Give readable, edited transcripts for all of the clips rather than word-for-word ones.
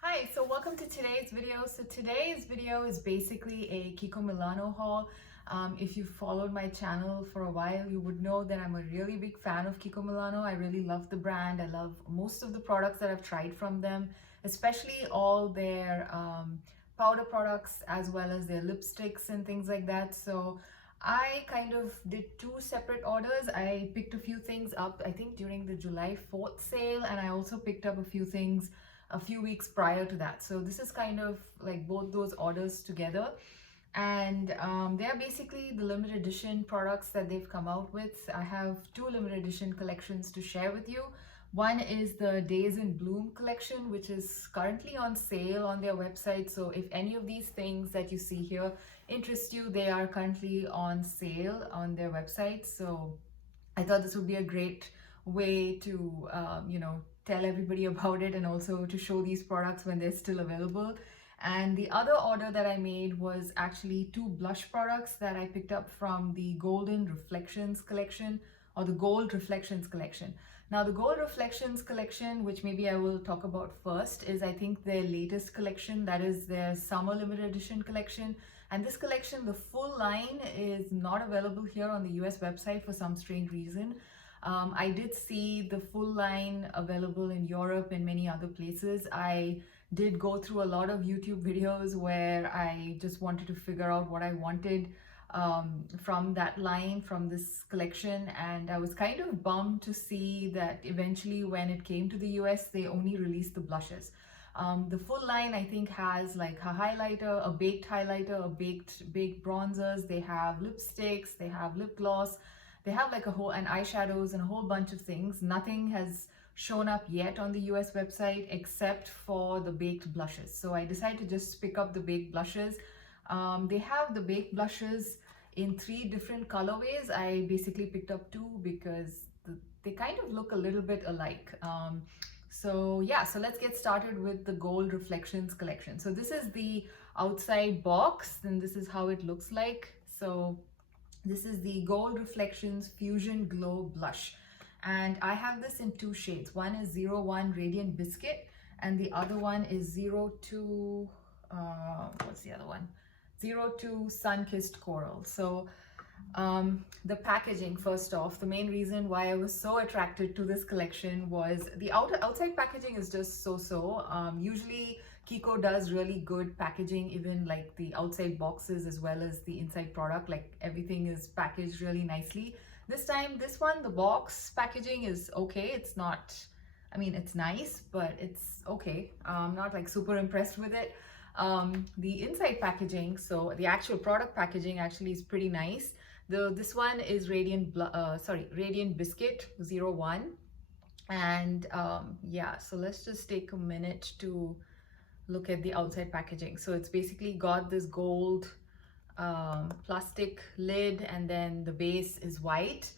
Hi, so welcome to today's video. So today's video is basically a Kiko Milano haul. If you followed my channel for a while, you would know that I'm a really big fan of Kiko Milano. I really love the brand. I love most of the products that I've tried from them, especially all their powder products as well as their lipsticks and things like that. So I kind of did two separate orders. I picked a few things up, I think during the July 4th sale, and I also picked up a few things a few weeks prior to that. So this is kind of like both those orders together. And they're basically the limited edition products that they've come out with. I have two limited edition collections to share with you. One is the Days in Bloom collection, which is currently on sale on their website. So if any of these things that you see here interest you, they are currently on sale on their website. So I thought this would be a great way to, tell everybody about it and also to show these products when they're still available. And the other order that I made was actually two blush products that I picked up from the Golden Reflections collection or the Gold Reflections collection. Now, the Gold Reflections collection, which maybe I will talk about first, is I think their latest collection, that is their summer limited edition collection. And this collection, the full line, is not available here on the US website for some strange reason. I did see the full line available in Europe and many other places. I did go through a lot of YouTube videos where I just wanted to figure out what I wanted from that line, from this collection, and I was kind of bummed to see that eventually when it came to the US, they only released the blushes. The full line, I think, has like a highlighter, a baked highlighter, a baked bronzers, they have lipsticks, they have lip gloss, they have like and eyeshadows and a whole bunch of things. Nothing has shown up yet on the US website except for the baked blushes. So I decided to just pick up the baked blushes. They have the baked blushes in three different colorways. I basically picked up two because they kind of look a little bit alike. So let's get started with the Gold Reflections collection. So this is the outside box, and this is how it looks like. So this is the Gold Reflections Fusion Glow Blush. And I have this in two shades. One is 01 Radiant Biscuit, and the other one is 02, what's the other one? 02 Sun-Kissed Coral. So the packaging, first off, the main reason why I was so attracted to this collection was the outside packaging is just so. Usually Kiko does really good packaging, even like the outside boxes as well as the inside product, like everything is packaged really nicely. This time, this one, the box packaging is okay. It's not, I mean, it's nice, but it's okay. I'm not like super impressed with it. The inside packaging, so the actual product packaging actually is pretty nice. This one is Radiant Biscuit 01. And so let's just take a minute to look at the outside packaging. So it's basically got this gold plastic lid, and then the base is white.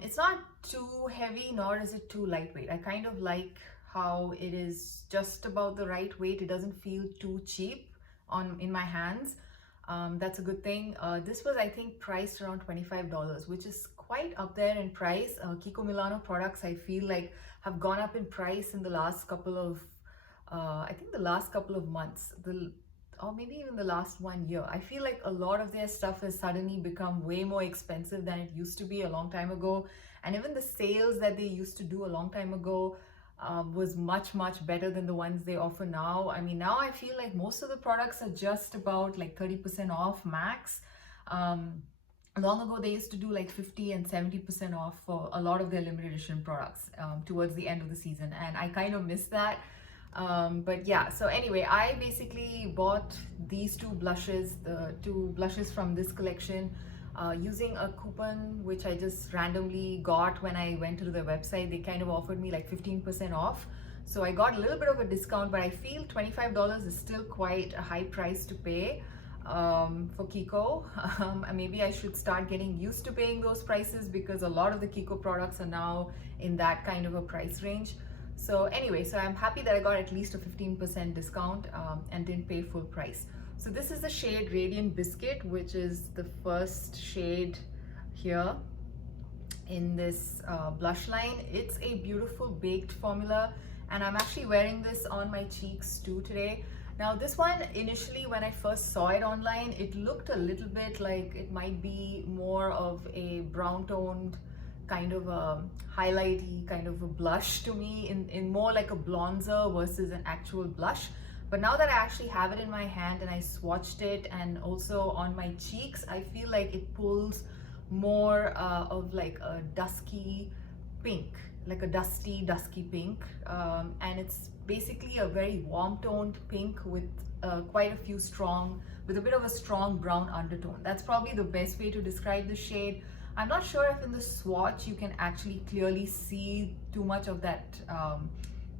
It's not too heavy, nor is it too lightweight. I kind of like how it is just about the right weight. It doesn't feel too cheap in my hands. That's a good thing. This was, I think, priced around $25, which is quite up there in price. Kiko Milano products, I feel like, have gone up in price in the last couple of months, or maybe even the last 1 year. I feel like a lot of their stuff has suddenly become way more expensive than it used to be a long time ago. And even the sales that they used to do a long time ago was much better than the ones they offer now. I mean, now I feel like most of the products are just about like 30% off max. Long ago, they used to do like 50 and 70% off for a lot of their limited edition products towards the end of the season. And I kind of miss that. So anyway, I basically bought these two blushes, the two blushes from this collection, using a coupon which I just randomly got when I went to their website. They kind of offered me like 15% off. So I got a little bit of a discount, but I feel $25 is still quite a high price to pay for Kiko. Maybe I should start getting used to paying those prices because a lot of the Kiko products are now in that kind of a price range. So anyway, so I'm happy that I got at least a 15% discount and didn't pay full price. So this is the shade Radiant Biscuit, which is the first shade here in this blush line. It's a beautiful baked formula, and I'm actually wearing this on my cheeks too today. Now this one, initially when I first saw it online, it looked a little bit like it might be more of a brown toned kind of a highlighty kind of a blush to me, in more like a bronzer versus an actual blush. But now that I actually have it in my hand and I swatched it and also on my cheeks, I feel like it pulls more of like a dusky pink, like a dusty pink, and it's basically a very warm toned pink with quite a few strong, with a bit of a strong brown undertone. That's probably the best way to describe the shade. I'm not sure if in the swatch you can actually clearly see too much of that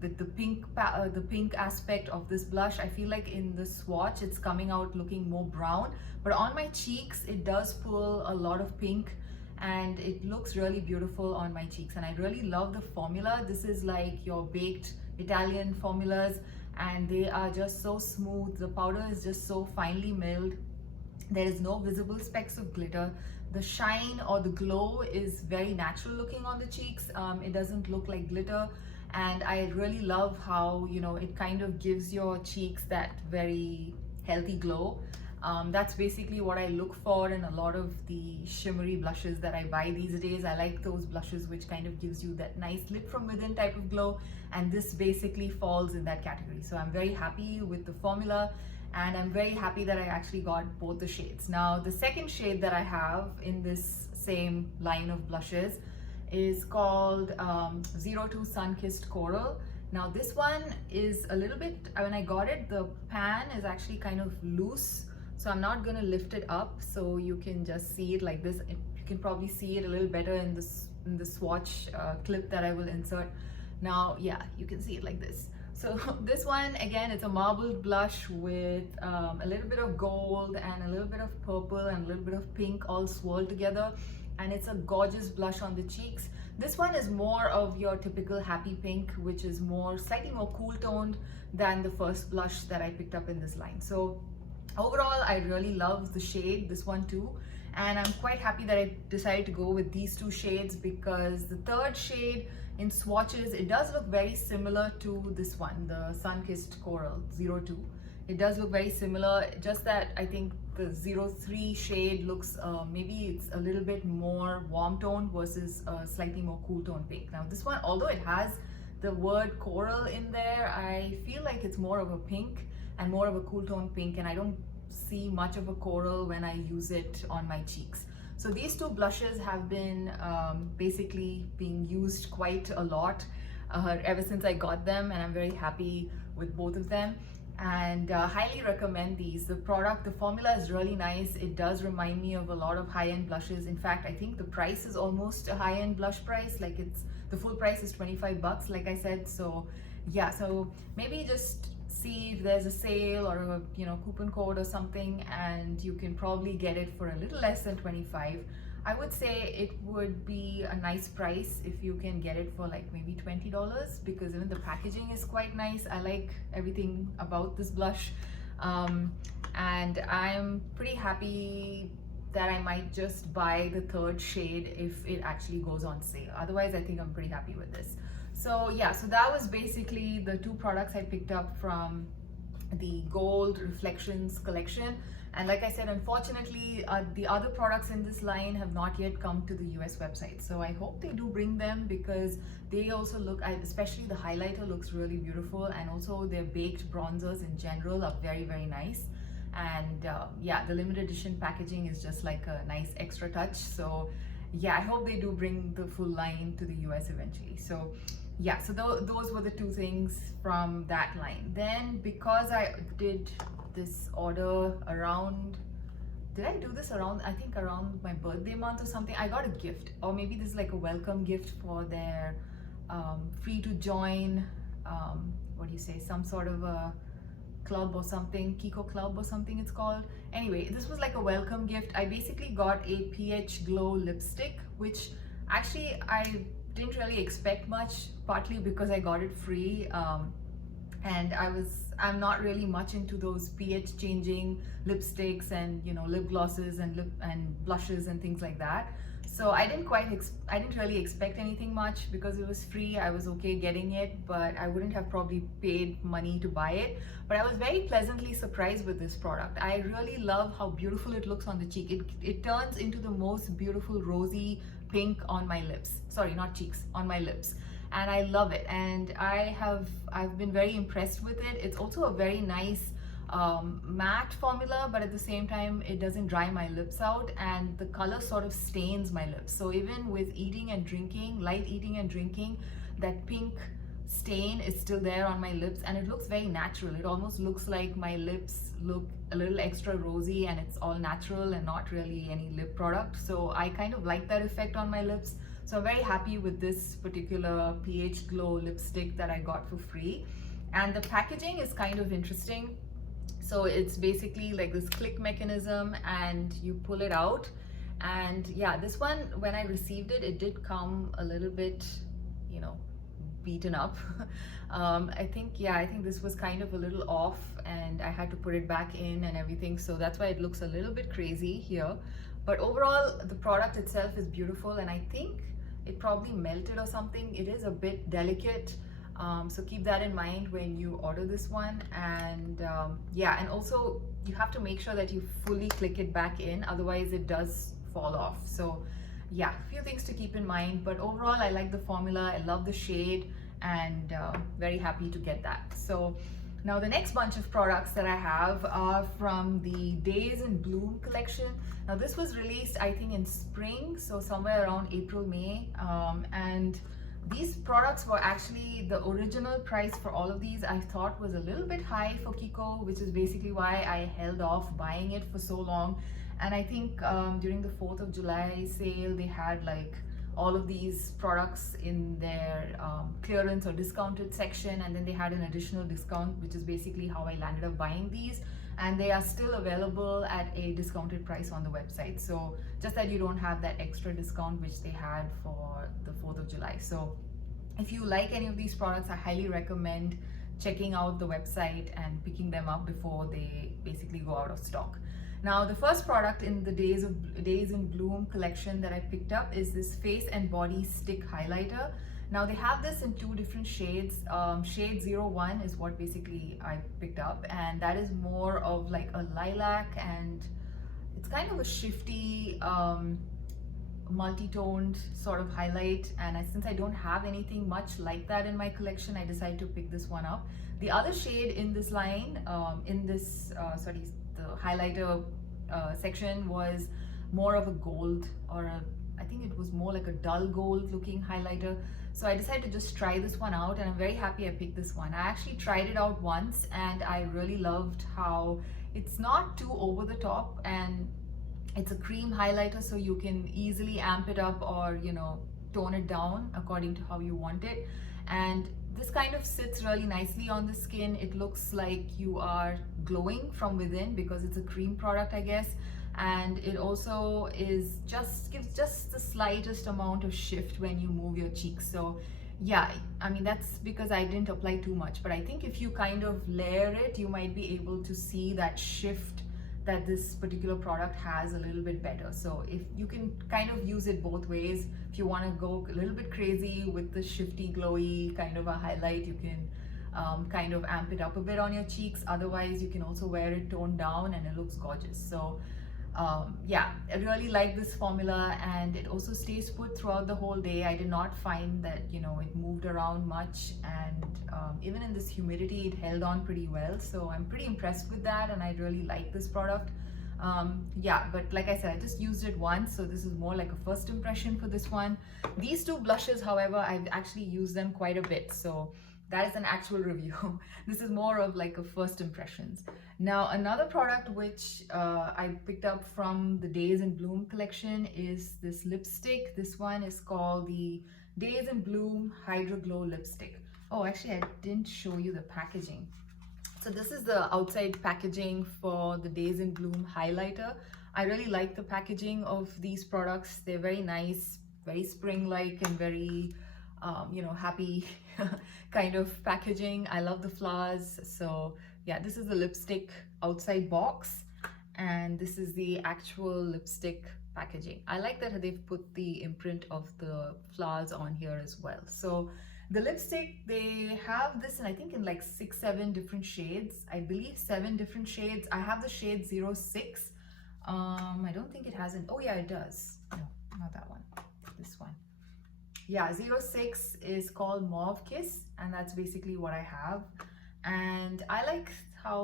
the pink aspect of this blush. I feel like in the swatch it's coming out looking more brown, but on my cheeks it does pull a lot of pink and it looks really beautiful on my cheeks. And I really love the formula. This is like your baked Italian formulas, and they are just so smooth. The powder is just so finely milled. There is no visible specks of glitter. The shine or the glow is very natural looking on the cheeks. It doesn't look like glitter, and I really love how, you know, it kind of gives your cheeks that very healthy glow. That's basically what I look for in a lot of the shimmery blushes that I buy these days. I like those blushes which kind of gives you that nice lit from within type of glow, and this basically falls in that category. So I'm very happy with the formula, and I'm very happy that I actually got both the shades. Now the second shade that I have in this same line of blushes is called 02 Sun-Kissed Coral. Now this one is a little bit, when I got it, the pan is actually kind of loose, so I'm not gonna lift it up so you can just see it like this. You can probably see it a little better in the swatch clip that I will insert. Now, yeah, you can see it like this. So this one, again, it's a marbled blush with a little bit of gold and a little bit of purple and a little bit of pink all swirled together. And it's a gorgeous blush on the cheeks. This one is more of your typical happy pink, which is slightly more cool toned than the first blush that I picked up in this line. So overall, I really love the shade, this one too. And I'm quite happy that I decided to go with these two shades, because the third shade in swatches, it does look very similar to this one, the Sun-Kissed Coral 02. It does look very similar, just that I think the 03 shade looks, maybe it's a little bit more warm tone versus a slightly more cool tone pink. Now this one, although it has the word coral in there, I feel like it's more of a pink and more of a cool tone pink, and I don't see much of a coral when I use it on my cheeks. So these two blushes have been basically being used quite a lot ever since I got them, and I'm very happy with both of them, and highly recommend these. The formula is really nice. It does remind me of a lot of high-end blushes. In fact, I think the price is almost a high-end blush price. Like, the full price is 25 bucks, like I said. So yeah, so maybe just see if there's a sale or a coupon code or something, and you can probably get it for a little less than 25. I would say it would be a nice price if you can get it for like maybe $20, because even the packaging is quite nice. I like everything about this blush, and I'm pretty happy that I might just buy the third shade if it actually goes on sale. Otherwise, I think I'm pretty happy with this. So yeah, so that was basically the two products I picked up from the Gold Reflections collection. And like I said, unfortunately, the other products in this line have not yet come to the US website. So I hope they do bring them, because they also look, especially the highlighter looks really beautiful, and also their baked bronzers in general are very, very nice. And yeah, the limited edition packaging is just like a nice extra touch. So yeah, I hope they do bring the full line to the US eventually. So yeah, so those were the two things from that line. Then, because I did this order around, I think around my birthday month or something, I got a gift, or maybe this is like a welcome gift for their free to join, what do you say, some sort of a club or something, Kiko Club or something it's called. Anyway, this was like a welcome gift. I basically got a PH Glow lipstick, which actually I didn't really expect much, partly because I got it free, and I'm not really much into those pH changing lipsticks and lip glosses and blushes and things like that. So I didn't really expect anything much because it was free. I was okay getting it, but I wouldn't have probably paid money to buy it. But I was very pleasantly surprised with this product. I really love how beautiful it looks on the cheek. It turns into the most beautiful rosy pink on my lips. Sorry, not cheeks, on my lips. And I love it. And I've been very impressed with it. It's also a very nice matte formula, but at the same time it doesn't dry my lips out, and the color sort of stains my lips. So even with eating and drinking, light eating and drinking, that pink stain is still there on my lips, and it looks very natural. It almost looks like my lips look a little extra rosy, and it's all natural and not really any lip product. So I kind of like that effect on my lips. So I'm very happy with this particular pH Glow lipstick that I got for free. And the packaging is kind of interesting. So it's basically like this click mechanism, and you pull it out. And yeah, this one, when I received it, it did come a little bit, you know, beaten up. I think this was kind of a little off, and I had to put it back in and everything. So that's why it looks a little bit crazy here. But overall, the product itself is beautiful, and I think it probably melted or something. It is a bit delicate. So keep that in mind when you order this one. And yeah, and also you have to make sure that you fully click it back in, otherwise it does fall off. So yeah, a few things to keep in mind, but overall I like the formula, I love the shade, and very happy to get that. So now the next bunch of products that I have are from the Days in Bloom collection. Now this was released, I think, in spring, so somewhere around April, May, and these products were actually, the original price for all of these I thought was a little bit high for Kiko, which is basically why I held off buying it for so long. And I think during the 4th of July sale, they had like all of these products in their clearance or discounted section, and then they had an additional discount, which is basically how I landed up buying these. And they are still available at a discounted price on the website. So just that you don't have that extra discount which they had for the 4th of July. So if you like any of these products, I highly recommend checking out the website and picking them up before they basically go out of stock. Now, the first product in the Days in Bloom collection that I picked up is this Face and Body Stick Highlighter. Now they have this in 2 different shades. Shade 01 is what basically I picked up, and that is more of like a lilac, and it's kind of a shifty multi-toned sort of highlight. And since I don't have anything much like that in my collection, I decided to pick this one up. The other shade in this line, the highlighter section, was more of a gold, or I think it was more like a dull gold looking highlighter. So I decided to just try this one out, and I'm very happy I picked this one. I actually tried it out once, and I really loved how it's not too over the top, and it's a cream highlighter, so you can easily amp it up or, you know, tone it down according to how you want it. And this kind of sits really nicely on the skin. It looks like you are glowing from within because it's a cream product, I guess. And it also gives just the slightest amount of shift when you move your cheeks. So yeah, I mean, that's because I didn't apply too much, but I think if you kind of layer it, you might be able to see that shift that this particular product has a little bit better. So if you can kind of use it both ways, if you want to go a little bit crazy with the shifty glowy kind of a highlight, you can kind of amp it up a bit on your cheeks. Otherwise, you can also wear it toned down and it looks gorgeous. So yeah, I really like this formula, and it also stays put throughout the whole day. I did not find that, you know, it moved around much, and even in this humidity it held on pretty well. So I'm pretty impressed with that, and I really like this product. Yeah, but like I said, I just used it once, so this is more like a first impression for this one. These 2 blushes, however, I've actually used them quite a bit, so that is an actual review. This is more of like a first impressions. Now, another product which I picked up from the Days in Bloom collection is this lipstick. This one is called the Days in Bloom Hydro Glow Lipstick. Oh, actually, I didn't show you the packaging. So this is the outside packaging for the Days in Bloom highlighter. I really like the packaging of these products. They're very nice, very spring-like, and very you know, happy kind of packaging. I love the flowers. So yeah, this is the lipstick outside box, and this is the actual lipstick packaging. I like that they've put the imprint of the flowers on here as well. So the lipstick, they have this, and I think in like 6-7 different shades. I believe 7 different shades. I have the shade 06. I don't think it has an, oh yeah, it does. No, not that one, this one. Yeah, 06 is called Mauve Kiss, and that's basically what I have. And I like how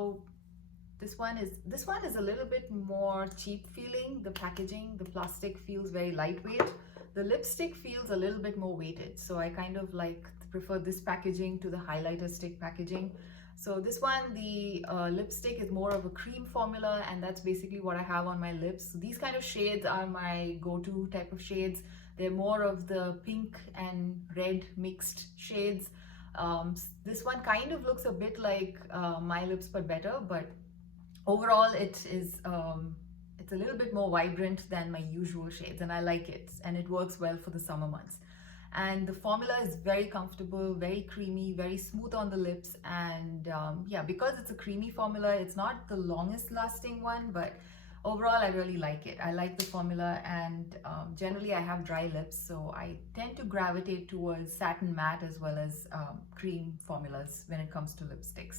this one is a little bit more cheap feeling. The packaging, the plastic feels very lightweight. The lipstick feels a little bit more weighted. So I kind of like prefer this packaging to the highlighter stick packaging. So this one, the lipstick is more of a cream formula, and that's basically what I have on my lips. So these kind of shades are my go-to type of shades. They're more of the pink and red mixed shades. This one kind of looks a bit like My Lips but better, but overall it's a little bit more vibrant than my usual shades, and I like it, and it works well for the summer months. And the formula is very comfortable, very creamy, very smooth on the lips. And yeah, because it's a creamy formula, it's not the longest lasting one, but overall I really like it. I like the formula, and generally I have dry lips, so I tend to gravitate towards satin matte as well as cream formulas when it comes to lipsticks.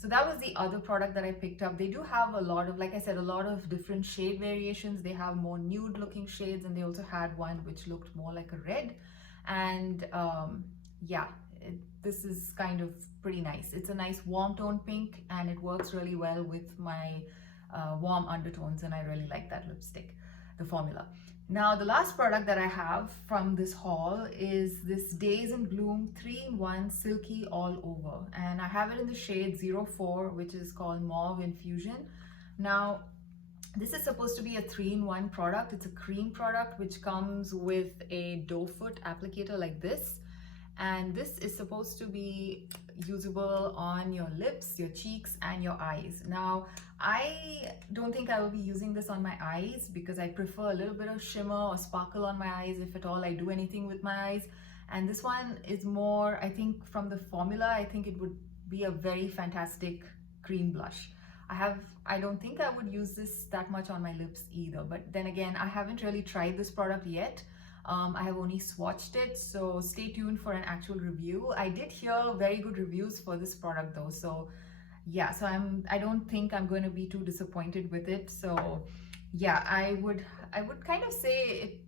So that was the other product that I picked up. They do have a lot of, like I said, a lot of different shade variations. They have more nude looking shades, and they also had one which looked more like a red. And yeah, this is kind of pretty nice. It's a nice warm tone pink, and it works really well with my warm undertones, and I really like that lipstick, the formula. Now the last product that I have from this haul is this Days in Bloom 3-in-1 Silky All Over, and I have it in the shade 04, which is called Mauve Infusion. Now this is supposed to be a 3-in-1 product. It's a cream product which comes with a doe foot applicator like this, and this is supposed to be usable on your lips, your cheeks, and your eyes. Now I don't think I will be using this on my eyes because I prefer a little bit of shimmer or sparkle on my eyes if at all I do anything with my eyes. And this one is more, I think from the formula, I think it would be a very fantastic cream blush. I don't think I would use this that much on my lips either, but then again, I haven't really tried this product yet. I have only swatched it, so stay tuned for an actual review. I did hear very good reviews for this product though, so yeah, so I don't think I'm going to be too disappointed with it. So yeah, I would kind of say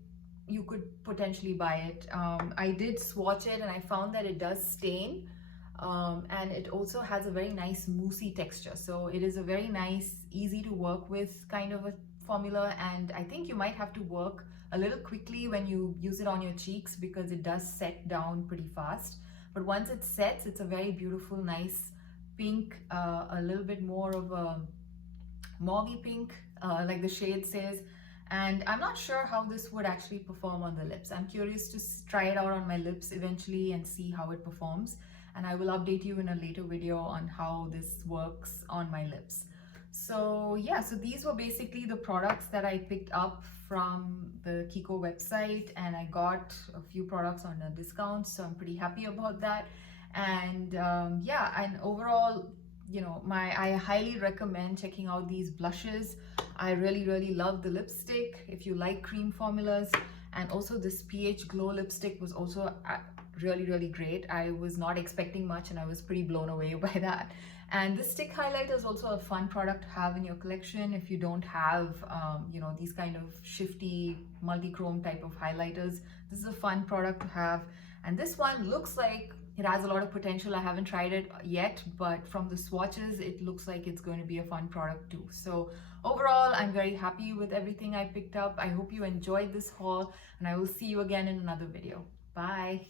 you could potentially buy it. I did swatch it, and I found that it does stain. And it also has a very nice moussey texture, so it is a very nice, easy to work with kind of a formula. And I think you might have to work a little quickly when you use it on your cheeks because it does set down pretty fast, but once it sets, it's a very beautiful, nice pink, a little bit more of a mauvey pink, like the shade says. And I'm not sure how this would actually perform on the lips. I'm curious to try it out on my lips eventually and see how it performs, and I will update you in a later video on how this works on my lips. So yeah, so these were basically the products that I picked up from the Kiko website, and I got a few products on a discount, so I'm pretty happy about that. And yeah, and overall, you know, I highly recommend checking out these blushes. I really love the lipstick if you like cream formulas, and also this pH Glow lipstick was also really great. I was not expecting much, and I was pretty blown away by that. And this stick highlighter is also a fun product to have in your collection if you don't have you know, these kind of shifty multi-chrome type of highlighters. This is a fun product to have, and this one looks like it has a lot of potential. I haven't tried it yet, but from the swatches it looks like it's going to be a fun product too. So overall, I'm very happy with everything I picked up. I hope you enjoyed this haul, and I will see you again in another video. Bye.